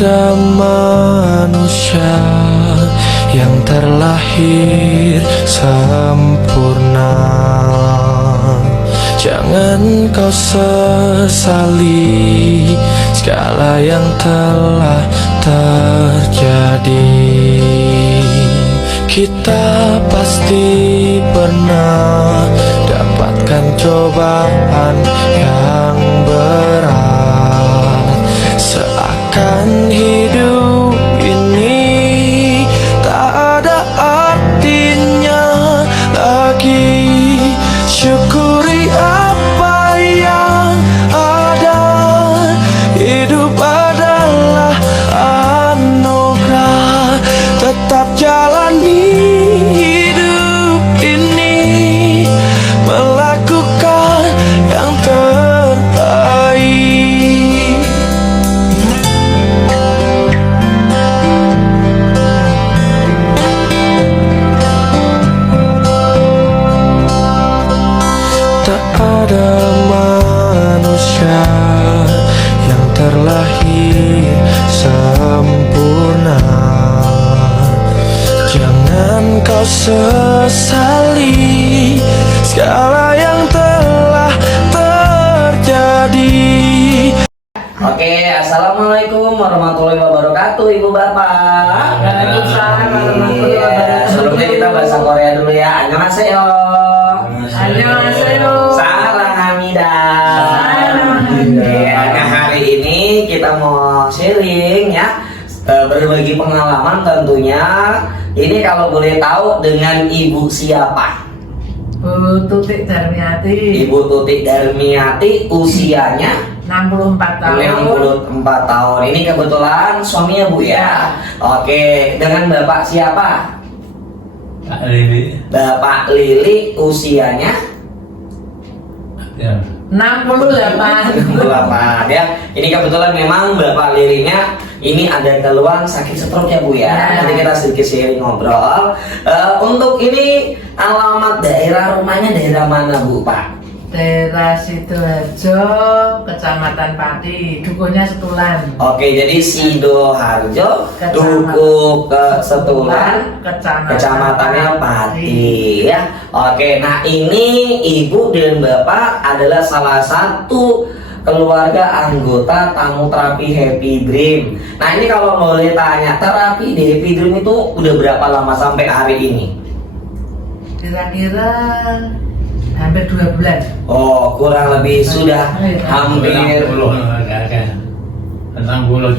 ada manusia yang terlahir sempurna. Jangan kau sesali segala yang telah terjadi. Kita pasti pernah dapatkan cobaan yang berat. Seakan hidup ini tak ada artinya lagi. Syukuri apa yang ada. Hidup adalah anugerah. Tetap jalani hidup ini, melakukan yang terbaik. Tak ada manusia yang terlahir sempurna. Jangan kau sesali segala yang telah terjadi. Oke, assalamualaikum warahmatullahi wabarakatuh, ibu bapak. Waalaikumsalam warahmatullahi wabarakatuh. Sebelumnya kita bahasa Korea dulu ya. Annyeonghaseyo. Annyeonghaseyo. Sarang Hamida. Ya, nah hari ini kita mau sharing ya, berbagi pengalaman tentunya. Ini kalau boleh tahu dengan ibu siapa? Bu Tutik Darmiati, Ibu Tutik Darmiati, usianya 64 tahun. 64 tahun. Ini kebetulan suaminya bu ya. Oke, dengan bapak siapa? Pak Lili. Bapak Lili, usianya Ya. 68. 28 ya. Ini kebetulan memang bapak Lilinya ini ada keluhan sakit stroke ya bu ya. Ya. Nanti kita sedikit sharing ngobrol. Untuk ini alamat daerah rumahnya daerah mana bu pak? Daerah Sidoarjo, Kecamatan Pati, dukuhnya Setulan. Oke, jadi Sidoarjo, Duku ke Setulan, kecamatannya Pati ya. Oke, nah ini ibu dan bapak adalah salah satu keluarga anggota tamu terapi Happy Dream. Nah ini kalau boleh tanya, terapi di Happy Dream itu udah berapa lama sampai hari ini? Kira-kira hampir 2 bulan. Oh, kurang lebih sudah hampir 60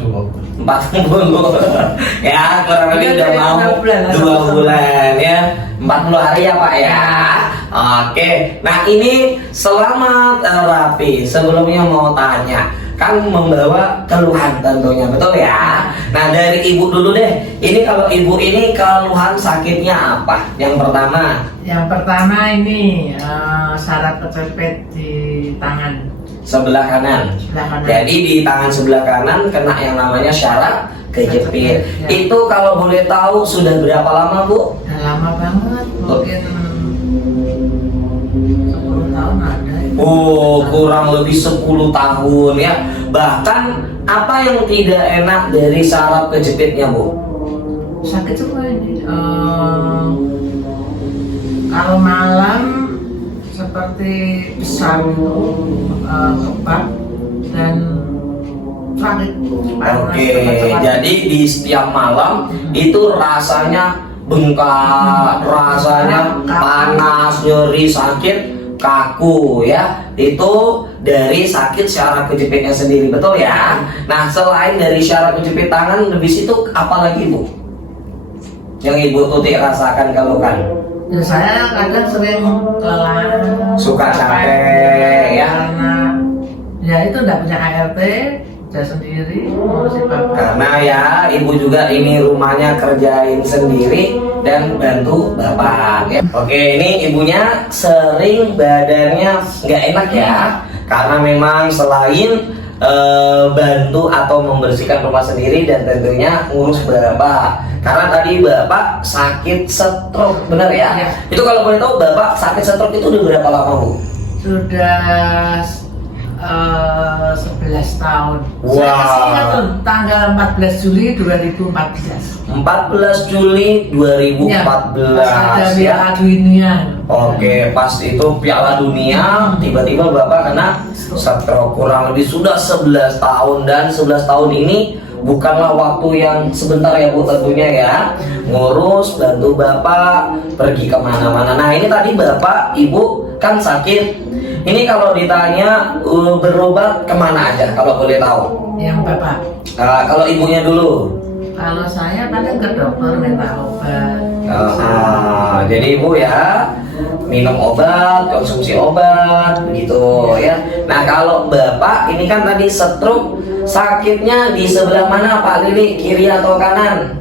cukup. 40 ya, kurang lebih udah mau 2 bulan ya, 40 hari ya pak ya. Oke, nah ini selamat terapi. Sebelumnya mau tanya, kan membawa keluhan tentunya, betul ya? Nah dari ibu dulu deh, ini kalau ibu ini keluhan sakitnya apa? Yang pertama ini saraf kecepit di tangan sebelah kanan. sebelah kanan. Jadi di tangan sebelah kanan kena yang namanya syaraf kejepit. Ya. Itu kalau boleh tahu sudah berapa lama bu? Nah, lama banget, mungkin 10 tahun ada. Oh, kurang lebih 10 tahun ya. Bahkan apa yang tidak enak dari saraf kejepitnya bu? Sakit semua ini. Kalau malam seperti besar kebak dan sakit. Oke, jadi di setiap malam itu rasanya bengkak, rasanya panas, nyeri, sakit, kaku ya. Itu dari sakit syaraf kejepitnya sendiri, betul ya? Nah, selain dari syaraf kejepit tangan, habis itu apa lagi bu? Yang ibu Tuti rasakan keluhan? Ya, saya kadang sering kelelahan, Suka capek ya? karena ya itu enggak punya ART, saya sendiri ngurusin bapak. Karena ya ibu juga ini rumahnya kerjain sendiri dan bantu bapak ya. Oke, ini ibunya sering badannya nggak enak ya, karena memang selain bantu atau membersihkan rumah sendiri dan tentunya ngurus bapak. Karena tadi bapak sakit stroke, benar ya? Ya. Itu kalau boleh tahu bapak sakit stroke itu udah berapa lama bu? Sudah 11 tahun. Wah. Saya masih ingat tuh, tanggal 14 Juli 2014. 14 Juli 2014 Ada ya. Piala Dunia. Oke, pas itu Piala Dunia, tiba-tiba Bapak kena stroke. Kurang lebih sudah 11 tahun, dan 11 tahun ini bukanlah waktu yang sebentar ya Bu, tentunya ya. Ngurus, bantu Bapak pergi kemana-mana. Nah ini tadi Bapak, Ibu kan sakit. Ini kalau ditanya berobat kemana aja kalau boleh tahu? Yang Bapak. Kalau ibunya dulu. Kalau saya paling ke dokter minta obat. Jadi Ibu ya minum obat, konsumsi obat, begitu ya. Nah kalau Bapak ini kan tadi stroke, sakitnya di sebelah mana Pak Lili? Kiri atau kanan?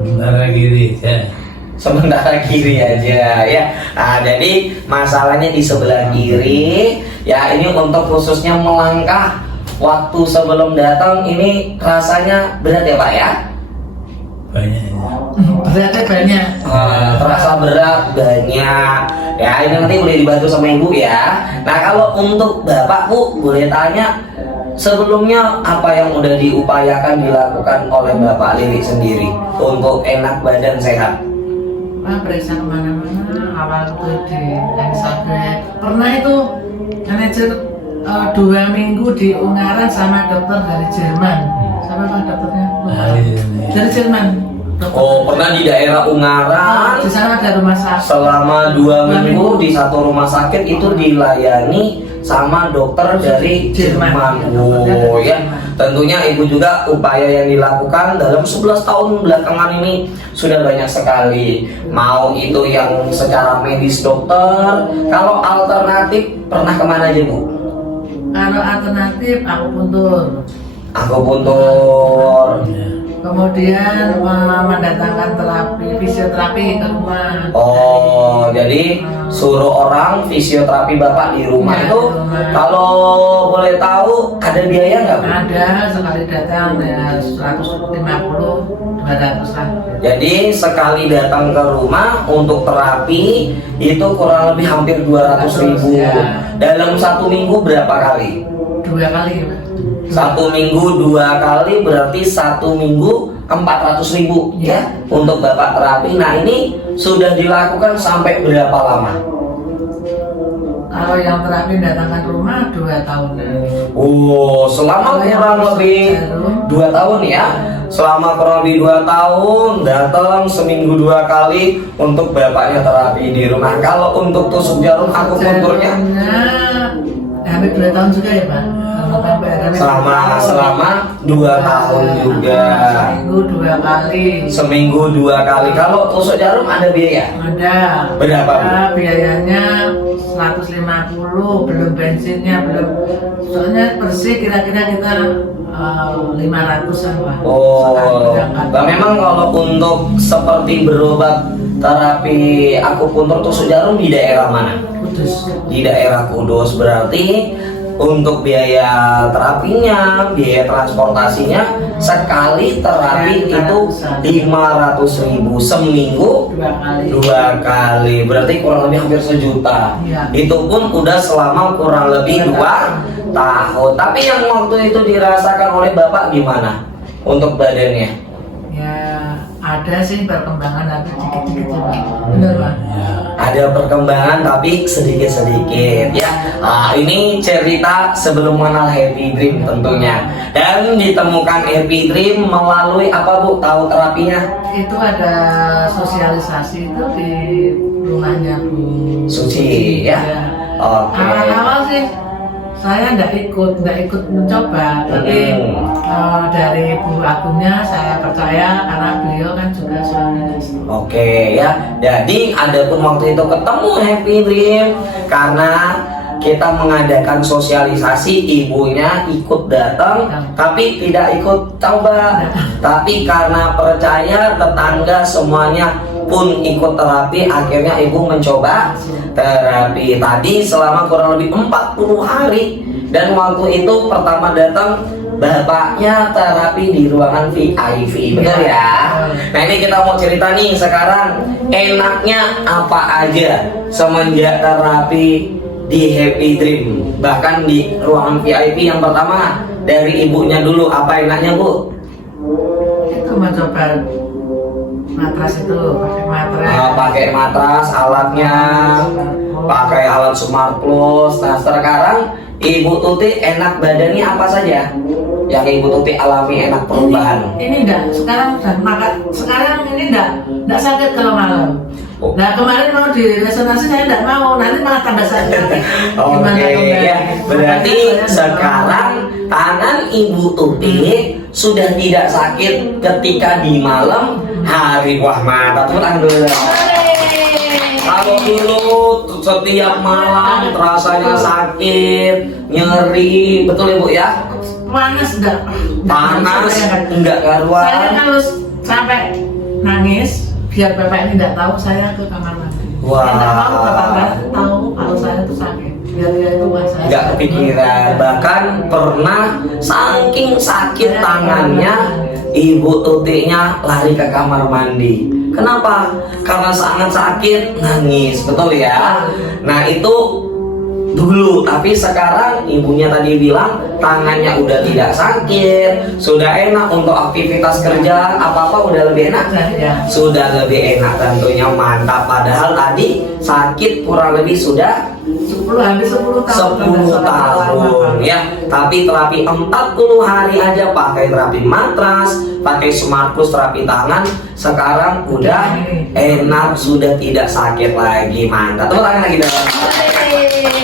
Sementara kiri ya. Sementara kiri aja ya. Nah, jadi masalahnya di sebelah kiri ya. Ini untuk khususnya melangkah waktu sebelum datang ini rasanya berat ya Pak ya? Banyak ya. Beratnya banyak. Terasa berat banyak ya. Ini nanti boleh dibantu sama Ibu ya. Nah kalau untuk Bapak Bu, boleh tanya sebelumnya apa yang udah diupayakan dilakukan oleh Bapak Lili sendiri untuk enak badan sehat? Periksa kemana-mana, awal itu di Elizabeth. Pernah itu manajer 2 minggu di Ungaran sama dokter dari Jerman. Sama Pak dokternya? Dari Jerman. Oh, pernah di daerah Ungaran. Di sana ada rumah sakit. Selama 2 minggu di satu rumah sakit itu dilayani sama dokter dari Jerman. Oh ya, tentunya Ibu juga upaya yang dilakukan dalam 11 tahun belakangan ini sudah banyak sekali. Mau itu yang secara medis dokter, kalau alternatif pernah kemana aja Bu? Kalau alternatif Aku puntur. kemudian mendatangkan fisioterapi ke rumah. Oh, jadi suruh orang fisioterapi Bapak di rumah Ya, itu di rumah. kalau boleh tahu ada biaya nggak Bu? Ada sekali datang ya 150-200 lah. Jadi sekali datang ke rumah untuk terapi itu kurang lebih hampir 200.000. Ya. Dalam 1 minggu berapa kali? 2 kali. 1 minggu 2 kali berarti 1 minggu 400.000 ya untuk Bapak terapi. Nah ini sudah dilakukan sampai berapa lama? Kalau yang terapi datangkan rumah 2 tahun. Oh, selama Kalau yang kurang khusus lebih jarum, 2 tahun ya. Selama kurang lebih 2 tahun datang seminggu 2 kali untuk Bapaknya terapi di rumah. Kalau untuk tusuk jarum akupunturnya hampir 2 tahun juga ya Pak. selama 2 tahun juga. Seminggu 2 kali. Seminggu 2 kali. Kalau tusuk jarum ada biaya? Ada. Berapa, Bu? Biayanya 150, belum bensinnya, belum. Soalnya bersih kira-kira kita 500-an Pak. Oh, Sekali Mbak, memang kalau untuk seperti berobat terapi akupuntur tusuk jarum di daerah mana? Kudus. Di daerah Kudus. Berarti untuk biaya terapinya, biaya transportasinya sekali terapi itu 500.000 seminggu 2 kali. 2 kali, berarti kurang lebih hampir 1 juta. Iya. Itu pun udah selama kurang lebih 2 tahun. Tapi yang waktu itu dirasakan oleh Bapak gimana untuk badannya? Ya ada sih perkembangan tapi dikit-dikit ya Pak. Bener Pak. Ada perkembangan tapi sedikit-sedikit ya. Ini cerita sebelum mengenal Happy Dream tentunya. Dan ditemukan Happy Dream melalui apa Bu? Tahu terapinya? Itu ada sosialisasi itu di rumahnya Bu Suci ya. Oke. Awal-awal sih saya nggak ikut mencoba, tapi dari Bu Agungnya saya percaya karena beliau kan juga suaminya. Oke ya. Jadi ada pun waktu itu ketemu Happy Dream karena kita mengadakan sosialisasi, ibunya ikut datang tapi tidak ikut coba. Tapi karena percaya tetangga semuanya pun ikut terapi, akhirnya ibu mencoba terapi tadi selama kurang lebih 40 hari. Dan waktu itu pertama datang Bapaknya terapi di ruangan VIP, betul ya? Nah ini kita mau cerita nih sekarang enaknya apa aja semenjak terapi di Happy Dream, bahkan di ruangan VIP yang pertama dari ibunya dulu, apa enaknya Bu? Itu mencoba matras itu, Pakai matras, alatnya, pakai alat Smart Plus. Nah sekarang Ibu Tuti enak badannya apa saja yang Ibu Tuti alami enak perubahan? Ini enggak, sekarang ini enggak sakit kalau malam. Oh. Nah kemarin mau di resonansi saya enggak mau, nanti malah tambah sakit. Oke, ya. Berarti sekarang tangan Ibu Tuti sudah tidak sakit ketika di malam hari. Wah mantap, tangan dulu. Kalau dulu setiap malam rasanya sakit, nyeri, betul Ibu ya? Panas enggak? Panas, enggak karuan. Saya harus sampai nangis biar bapak ini enggak tahu saya ke kamar mandi. Wah. Enggak mau bapak tahu kalau saya itu sakit. Biar dia itu saya. Enggak kepikiran, bahkan pernah saking sakit tangannya, Ibu Tutinya lari ke kamar mandi. Kenapa? Karena sangat sakit, nangis, betul ya? Nah itu dulu, tapi sekarang ibunya tadi bilang tangannya udah tidak sakit, sudah enak untuk aktivitas kerja, apa-apa udah lebih enak. Sudah lebih enak tentunya, mantap. Padahal tadi sakit kurang lebih sudah 10 tahun ya, tapi terapi 40 hari aja pakai terapi matras, pakai Smart Plus, terapi tangan, sekarang udah enak, sudah tidak sakit lagi. Mantap, tepuk tangan lagi dong.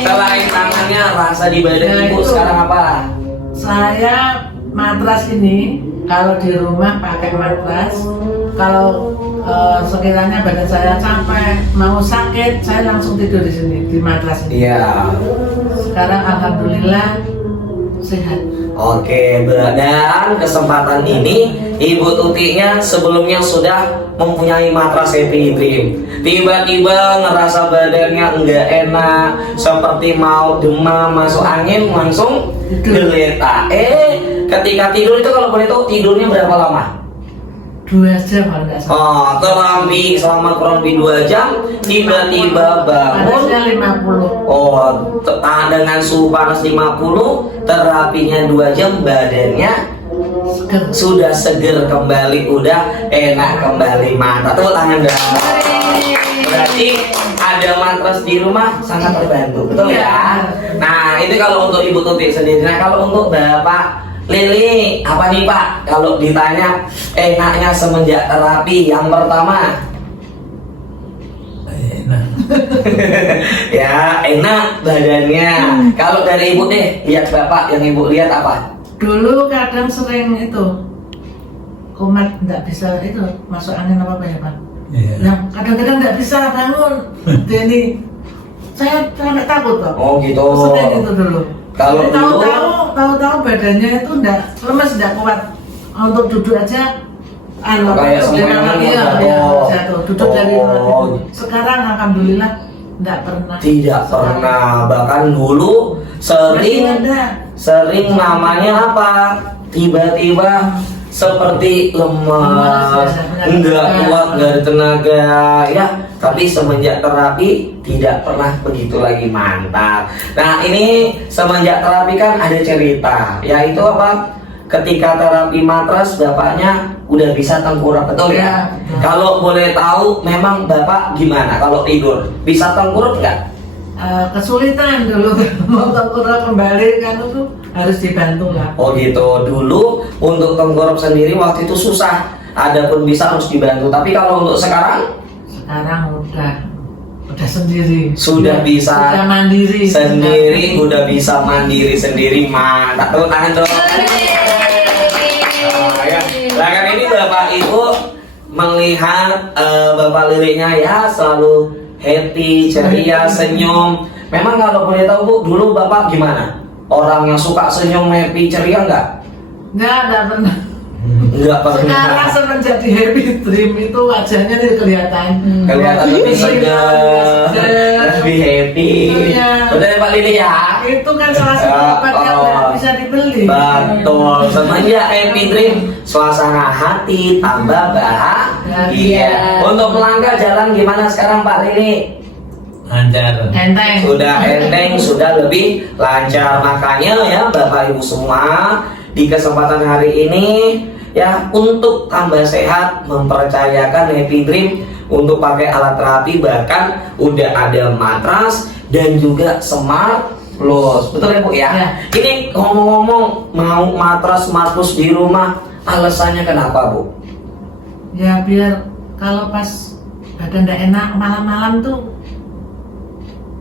Selain tangannya, rasa di badan Ibu sekarang apa? Saya matras ini kalau di rumah pakai matras, kalau sekiranya badan saya capek, mau sakit, saya langsung tidur di sini di matras ini. Iya. Sekarang alhamdulillah sehat. Oke, dan kesempatan ini Ibu Tutinya sebelumnya sudah mempunyai matras Happy Dream. Tiba-tiba ngerasa badannya enggak enak, seperti mau demam, masuk angin, langsung geletak. Ketika tidur itu kalau boleh tahu tidurnya berapa lama? 2 jam kalau nggak salah. Oh, terapi selama kurang lebih 2 jam, tiba-tiba bangun. Panasnya 50. Oh, dengan suhu panas 50, terapinya 2 jam, badannya sudah seger kembali, udah enak kembali. Mantap, tepuk tangan dong. Berarti ada matras di rumah sangat terbantu, betul ya? Nah, itu kalau untuk Ibu Tuti sendiri. Nah, kalau untuk Bapak Lili, apa nih Pak? Kalau ditanya enaknya semenjak terapi yang pertama? Enak. Ya, enak badannya. Kalau dari Ibu deh, lihat Bapak, yang Ibu lihat apa? Dulu kadang sering itu kumat nggak bisa itu masuk angin apa ya Pak? Iya. Nah, kadang-kadang nggak bisa bangun. Jadi saya sampai takut Pak. Oh gitu. Sering itu dulu. Kalau Jadi tahu-tahu badannya itu nggak lemes, nggak kuat untuk duduk aja. Kayak semuanya jatuh. Duduk dari sekarang alhamdulillah nggak pernah. Tidak pernah, bahkan dulu sering namanya apa? Tiba-tiba seperti lemas, enggak kuat, enggak ada tenaga ya. Tapi semenjak terapi tidak pernah begitu lagi. Mantap. Nah ini semenjak terapi kan ada cerita, yaitu apa? Ketika terapi matras bapaknya udah bisa tengkurap, betul ya? Kalau boleh tahu memang bapak gimana kalau tidur? Bisa tengkurap nggak? Kesulitan dulu mau tengkurap kembali kan itu harus dibantu lah. Oh gitu. Dulu untuk tengkurap sendiri waktu itu susah, adapun bisa harus dibantu. Tapi kalau untuk sekarang udah sendiri. Sudah bisa Sudah mandiri. Sendiri, udah bisa mandiri sendiri. Mantap, tepuk tangan dong. Ya. Nah kan ini Bapak Ibu melihat Bapak Lilinya ya selalu happy, ceria, senyum. Memang kalau boleh tahu Bu, dulu Bapak gimana? Orang yang suka senyum, happy, ceria nggak? Nggak pernah. Nggak pernah. Sekarang semenjak di Happy Dream itu wajahnya nih kelihatan. Kelihatan lebih segar, lebih happy. Iya. Betul ya Pak Lili ya? Itu kan salah satu obat yang nggak bisa dibeli. Betul. Semenjak Happy Dream, suasana hati tambah bahagia. Untuk melangkah jalan gimana sekarang Pak Lili? lancar. Enteng. Sudah enteng, sudah lebih lancar. Makanya ya Bapak Ibu semua, di kesempatan hari ini ya untuk tambah sehat mempercayakan Happy Dream untuk pakai alat terapi, bahkan udah ada matras dan juga Smart Plus. Betul ya Bu ya? Ya. Ini ngomong-ngomong mau matras Smart Plus di rumah, alasannya kenapa Bu? Ya biar kalau pas badan nggak enak malam-malam tuh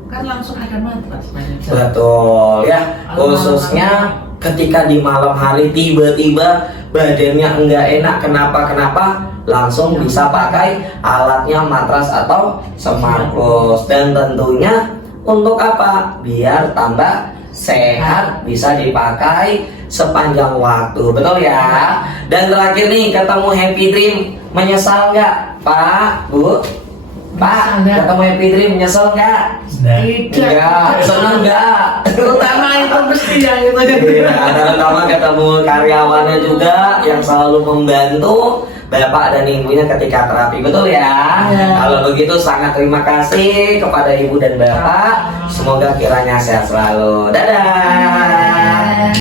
kan langsung ada matras. Betul ya, khususnya ketika di malam hari tiba-tiba badannya enggak enak kenapa langsung bisa pakai alatnya matras atau Smart Plus. Dan tentunya untuk apa? Biar tambah sehat, bisa dipakai sepanjang waktu. Betul ya. Dan terakhir nih, ketemu Happy Dream menyesal nggak Pak Bu? Pak, Menyesal nggak? ketemu Happy Dream menyesal nggak? Nah, Enggak, seneng enggak? Terutama itu mesti yang itu. Iya, terutama ketemu karyawannya juga yang selalu membantu Bapak dan Ibunya ketika terapi, betul ya? Iya. Kalau begitu sangat terima kasih kepada Ibu dan Bapak. Semoga kiranya sehat selalu. Dadah.